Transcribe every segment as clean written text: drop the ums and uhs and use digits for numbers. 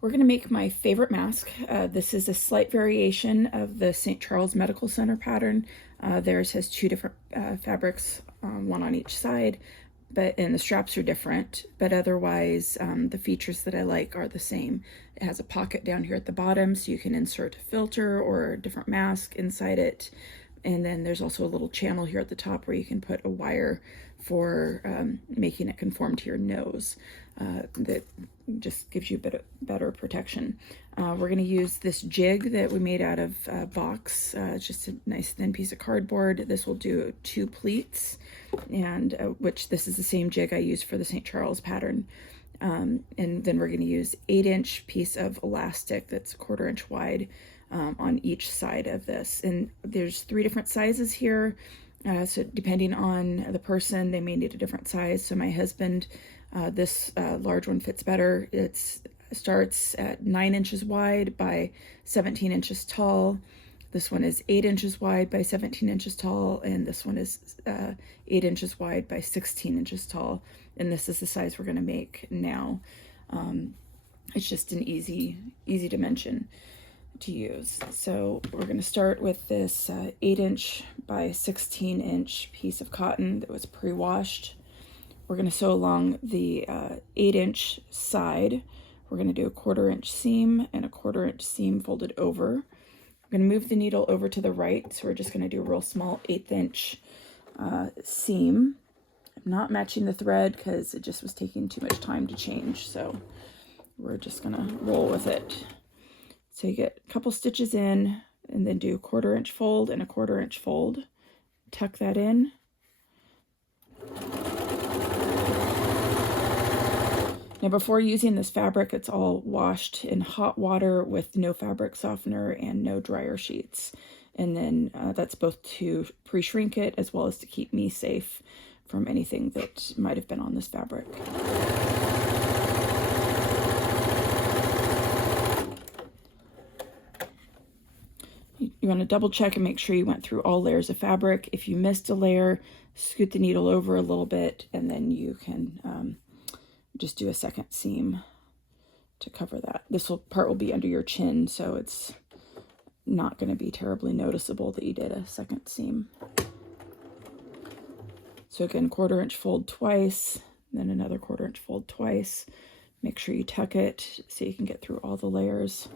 We're going to make my favorite mask. This is a slight variation of the St. Charles Medical Center pattern. Theirs has two different fabrics, one on each side, and the straps are different, but otherwise the features that I like are the same. It has a pocket down here at the bottom so you can insert a filter or a different mask inside it. And then there's also a little channel here at the top where you can put a wire for making it conform to your nose. That just gives you a bit better protection. We're going to use this jig that we made out of box. It's just a nice thin piece of cardboard. This will do 2 pleats, and which this is the same jig I used for the St. Charles pattern. And then we're going to use 8-inch piece of elastic that's 1/4 inch wide on each side of this. And there's 3 different sizes here. So depending on the person, they may need a different size. So my husband, this large one fits better. It starts at 9 inches wide by 17 inches tall. This one is 8 inches wide by 17 inches tall, and this one is 8 inches wide by 16 inches tall. And this is the size we're going to make now. It's just an easy dimension to use. So we're going to start with this 8-inch by 16-inch piece of cotton that was pre-washed. We're going to sew along the 8-inch side. We're going to do a 1/4 inch seam and a 1/4 inch seam folded over. I'm going to move the needle over to the right, so we're just going to do a real small 1/8 inch seam. I'm not matching the thread because it just was taking too much time to change, so we're just going to roll with it. So you get a couple stitches in and then do a 1/4 inch fold and a 1/4 inch fold. Tuck that in. Now before using this fabric, it's all washed in hot water with no fabric softener and no dryer sheets. And then that's both to pre-shrink it as well as to keep me safe from anything that might have been on this fabric. You want to double check and make sure you went through all layers of fabric. If you missed a layer, scoot the needle over a little bit, and then you can just do a second seam to cover that. This part will be under your chin, so it's not going to be terribly noticeable that you did a second seam. So again, 1/4 inch fold twice, then another 1/4 inch fold twice. Make sure you tuck it so you can get through all the layers.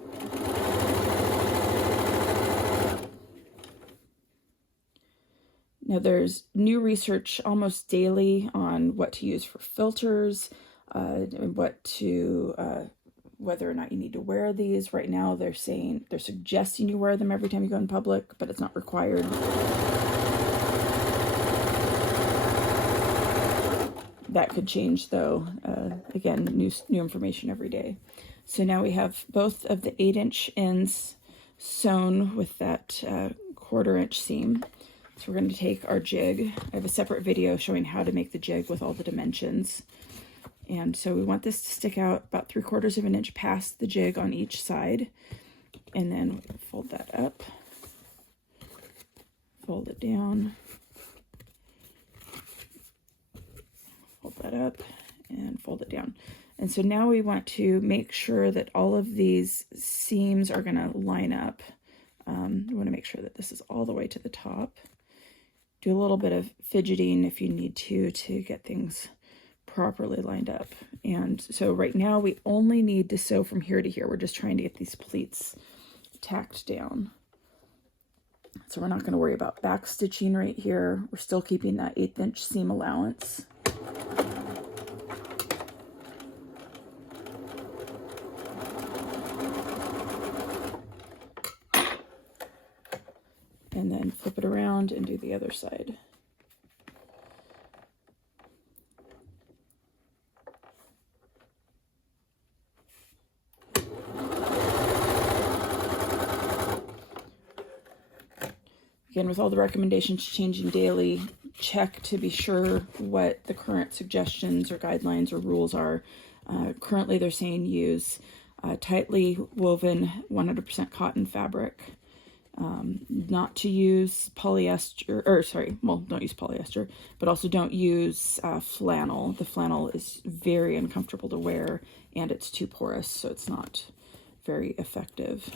Now there's new research almost daily on what to use for filters, and whether or not you need to wear these. Right now they're suggesting you wear them every time you go in public, but it's not required. That could change though. Again, new information every day. So now we have both of the 8-inch ends sewn with that 1/4 inch seam. So we're going to take our jig. I have a separate video showing how to make the jig with all the dimensions. And so we want this to stick out about 3/4 of an inch past the jig on each side. And then fold that up, fold it down, fold that up, and fold it down. And so now we want to make sure that all of these seams are going to line up. We want to make sure that this is all the way to the top. Do a little bit of fidgeting if you need to get things properly lined up. And so right now we only need to sew from here to here. We're just trying to get these pleats tacked down. So we're not going to worry about back stitching right here. We're still keeping that 1/8 inch seam allowance. And then flip it around and do the other side. Again, with all the recommendations changing daily, check to be sure what the current suggestions or guidelines or rules are. Currently, they're saying use tightly woven 100% cotton fabric. Not to use polyester, or sorry, well, don't use polyester, but also don't use flannel. The flannel is very uncomfortable to wear, and it's too porous, so it's not very effective.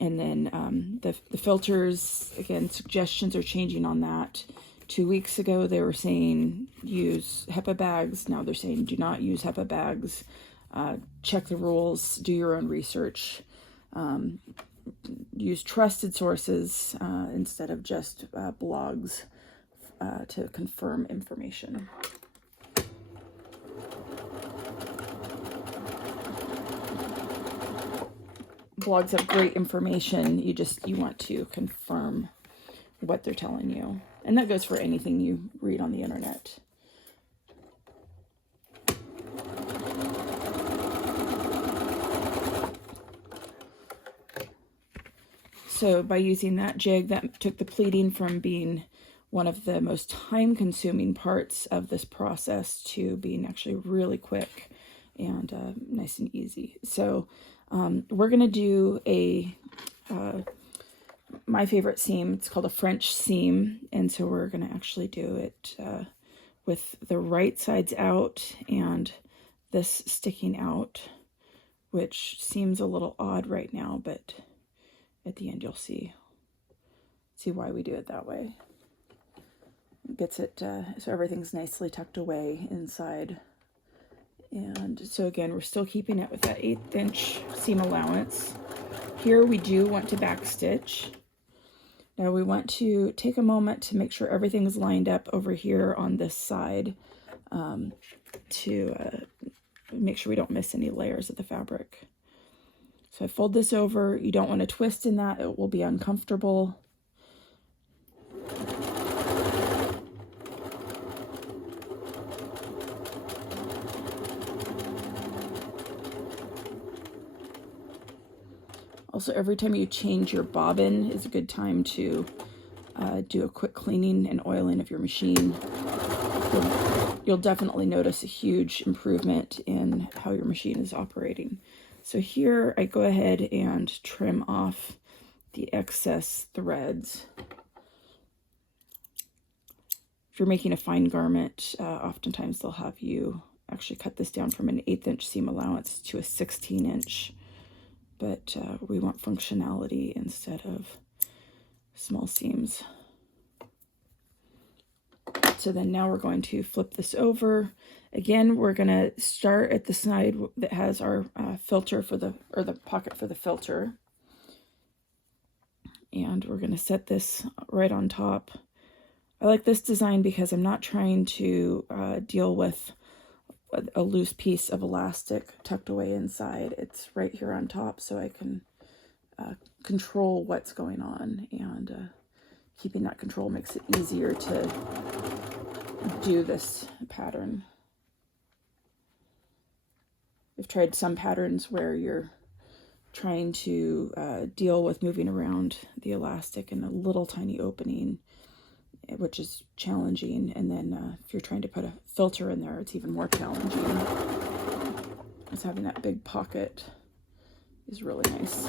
And then the filters, again, suggestions are changing on that. 2 weeks ago, they were saying use HEPA bags. Now they're saying do not use HEPA bags. Check the rules, do your own research. Use trusted sources instead of just blogs to confirm information. Blogs have great information. You want to confirm what they're telling you. And that goes for anything you read on the internet. So by using that jig, that took the pleating from being one of the most time-consuming parts of this process to being actually really quick and nice and easy. So we're going to do my favorite seam. It's called a French seam, and so we're going to actually do it with the right sides out and this sticking out, which seems a little odd right now, but at the end you'll see why we do it that way. It gets it so everything's nicely tucked away inside. And so again, we're still keeping it with that 1/8 inch seam allowance. Here we do want to back stitch. Now we want to take a moment to make sure everything's lined up over here on this side to make sure we don't miss any layers of the fabric. So I fold this over. You don't want to twist in that. It will be uncomfortable. Also, every time you change your bobbin is a good time to do a quick cleaning and oiling of your machine. You'll definitely notice a huge improvement in how your machine is operating. So here I go ahead and trim off the excess threads. If you're making a fine garment, oftentimes they'll have you actually cut this down from an 1/8 inch seam allowance to a 16 inch. But we want functionality instead of small seams. So then now we're going to flip this over. Again, we're going to start at the side that has our filter for the pocket for the filter. And we're going to set this right on top. I like this design because I'm not trying to deal with a loose piece of elastic tucked away inside. It's right here on top, so I can control what's going on, and keeping that control makes it easier to do this pattern. I've tried some patterns where you're trying to deal with moving around the elastic in a little tiny opening, which is challenging. And then if you're trying to put a filter in there, it's even more challenging. Because having that big pocket is really nice.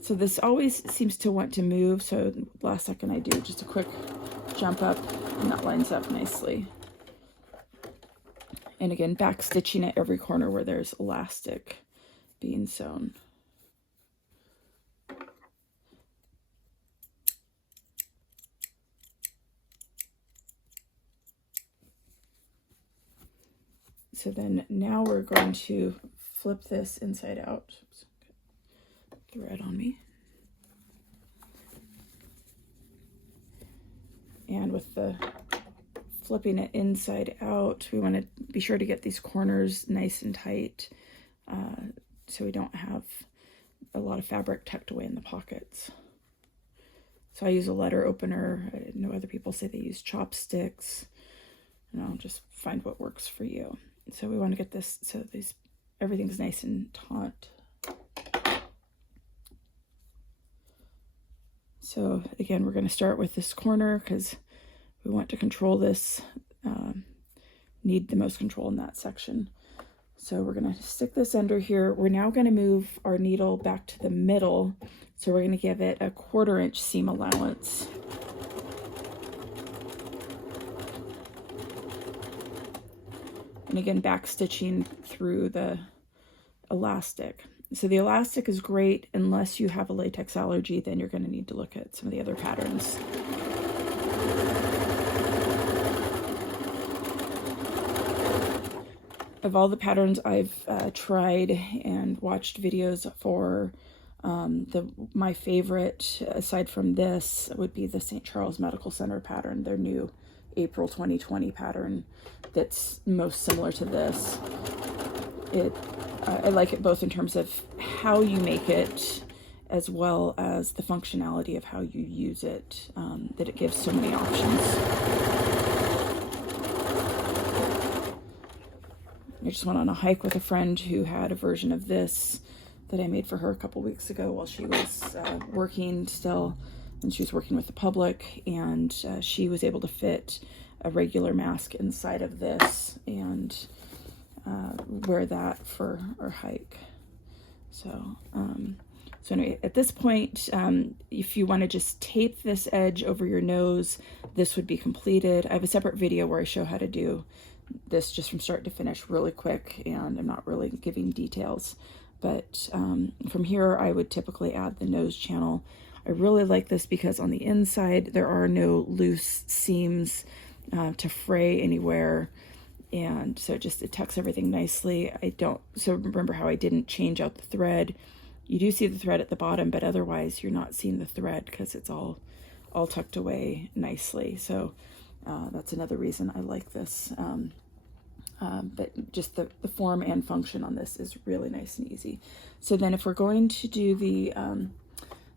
So this always seems to want to move, so last second I do just a quick jump up, and that lines up nicely. And again, back stitching at every corner where there's elastic being sewn. So then now we're going to flip this inside out. Oops, thread on me. And with the flipping it inside out, we want to be sure to get these corners nice and tight so we don't have a lot of fabric tucked away in the pockets. So I use a letter opener. I know other people say they use chopsticks. And I'll just find what works for you. So we want to get this so everything's nice and taut. So again, we're going to start with this corner because we want to control this, need the most control in that section. So we're going to stick this under here. We're now going to move our needle back to the middle. So we're going to give it a 1/4 inch seam allowance. And again, back stitching through the elastic. So the elastic is great unless you have a latex allergy, then you're going to need to look at some of the other patterns. Of all the patterns I've tried and watched videos for, my favorite, aside from this, would be the St. Charles Medical Center pattern, their new April 2020 pattern that's most similar to this. I like it both in terms of how you make it as well as the functionality of how you use it, that it gives so many options. I just went on a hike with a friend who had a version of this that I made for her a couple weeks ago while she was working still, and she was working with the public, and she was able to fit a regular mask inside of this and wear that for our hike. So anyway, at this point, if you want to just tape this edge over your nose, this would be completed. I have a separate video where I show how to do this just from start to finish really quick, and I'm not really giving details. But from here, I would typically add the nose channel. I really like this because on the inside, there are no loose seams to fray anywhere. And so it tucks everything nicely. So remember how I didn't change out the thread. You do see the thread at the bottom, but otherwise you're not seeing the thread because it's all tucked away nicely. So that's another reason I like this. But just the form and function on this is really nice and easy. So then if we're going to do the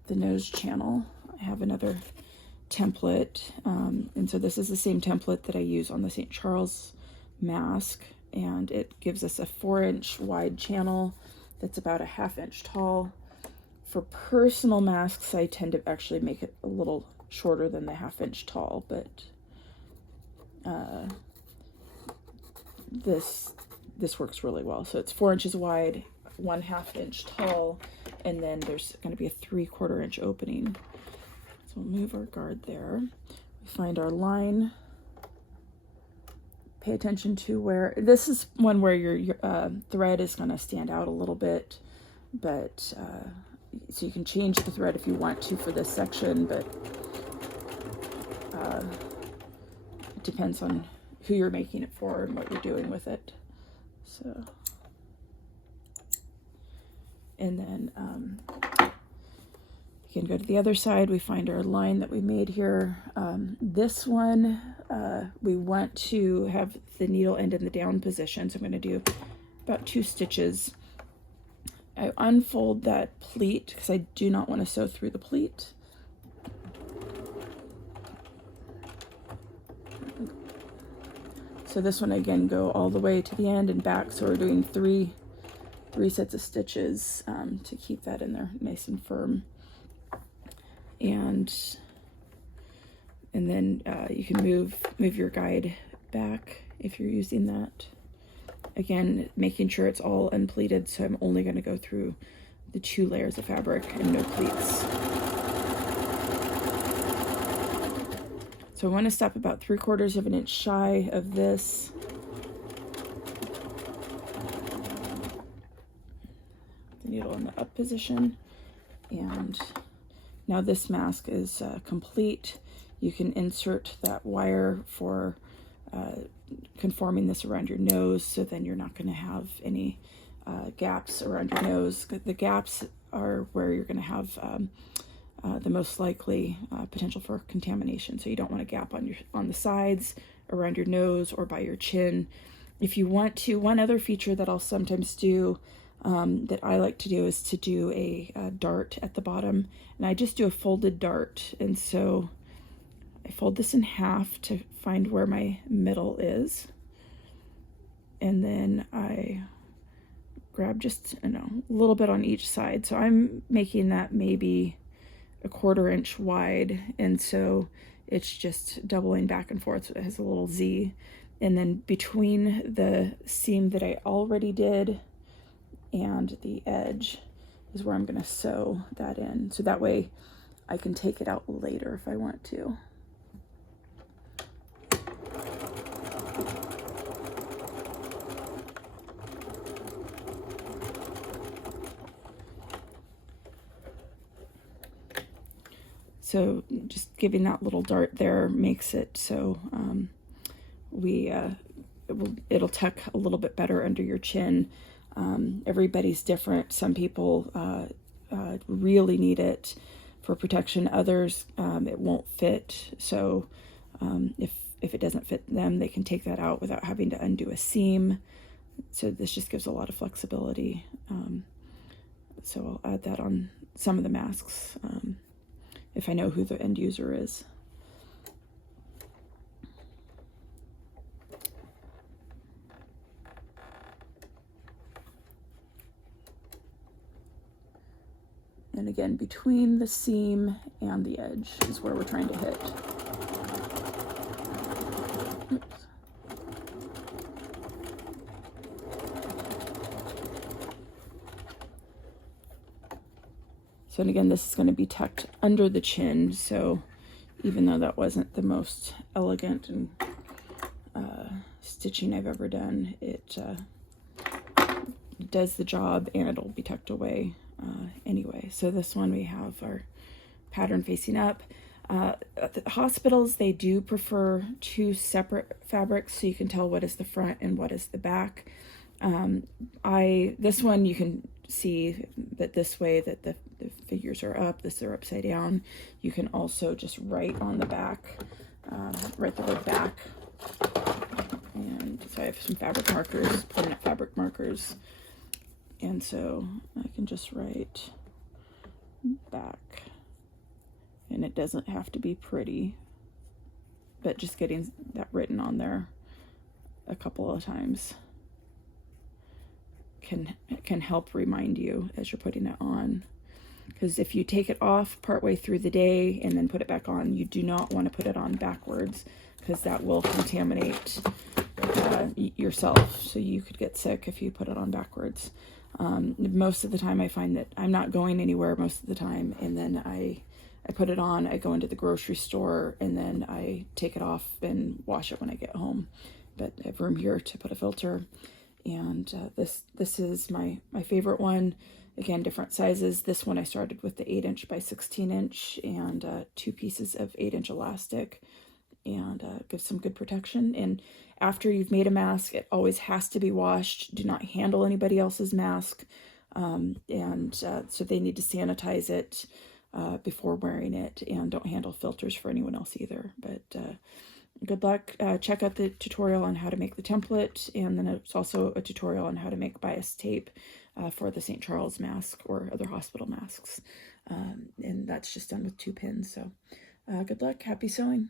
nose channel, I have another template. And so this is the same template that I use on the St. Charles mask, and it gives us a 4-inch wide channel that's about a 1/2 inch tall. For personal masks, I tend to actually make it a little shorter than the 1/2 inch tall, but this works really well. So it's 4 inches wide, 1/2 inch tall, and then there's going to be a 3/4 inch opening. So we'll move our guard there. We find our line. Pay attention to where, this is one where your thread is going to stand out a little bit, but so you can change the thread if you want to for this section, but it depends on who you're making it for and what you're doing with it. So, and then you can go to the other side. We find our line that we made here. This one, we want to have the needle end in the down position, so I'm going to do about 2 stitches. I unfold that pleat because I do not want to sew through the pleat. So this one, again, go all the way to the end and back, so we're doing three sets of stitches to keep that in there nice and firm. And then you can move your guide back if you're using that. Again, making sure it's all unpleated, so I'm only going to go through the 2 layers of fabric and no pleats. So I want to stop about 3/4 of an inch shy of this. The needle in the up position, and now this mask is complete. You can insert that wire for conforming this around your nose, so then you're not going to have any gaps around your nose. The gaps are where you're going to have the most likely potential for contamination. So you don't want a gap on the sides, around your nose, or by your chin. If you want to, one other feature that I'll sometimes do, that I like to do, is to do a dart at the bottom, and I just do a folded dart. And so I fold this in half to find where my middle is, and then I grab just a little bit on each side. So I'm making that maybe a 1/4 inch wide, and so it's just doubling back and forth. So it has a little Z. And then between the seam that I already did and the edge is where I'm going to sew that in. So that way I can take it out later if I want to. So just giving that little dart there makes it so it'll tuck a little bit better under your chin. Everybody's different. Some people really need it for protection. Others, it won't fit. So if it doesn't fit them, they can take that out without having to undo a seam. So this just gives a lot of flexibility. So I'll add that on some of the masks if I know who the end user is. And again, between the seam and the edge is where we're trying to hit. Oops. So, and again, this is going to be tucked under the chin, so even though that wasn't the most elegant and stitching I've ever done, it does the job, and it'll be tucked away anyway. So this one, we have our pattern facing up. At the hospitals, they do prefer 2 separate fabrics so you can tell what is the front and what is the back. This one you can see that this way that the figures are up, this are upside down. You can also just write on the back, write the word back. And so I have some fabric markers, permanent fabric markers. And so I can just write back. And it doesn't have to be pretty, but just getting that written on there a couple of times can help remind you as you're putting it on. Because if you take it off partway through the day and then put it back on, you do not want to put it on backwards, because that will contaminate yourself. So you could get sick if you put it on backwards. Most of the time I find that I'm not going anywhere most of the time, and then I put it on, I go into the grocery store, and then I take it off and wash it when I get home. But I have room here to put a filter. And this is my favorite one. Again, different sizes. This one I started with the 8" by 16" and 2 pieces of 8" elastic, and gives some good protection. And after you've made a mask, it always has to be washed. Do not handle anybody else's mask. So they need to sanitize it before wearing it, and don't handle filters for anyone else either. But good luck. Check out the tutorial on how to make the template, and then it's also a tutorial on how to make bias tape for the St. Charles mask or other hospital masks. And that's just done with 2 pins. So good luck. Happy sewing.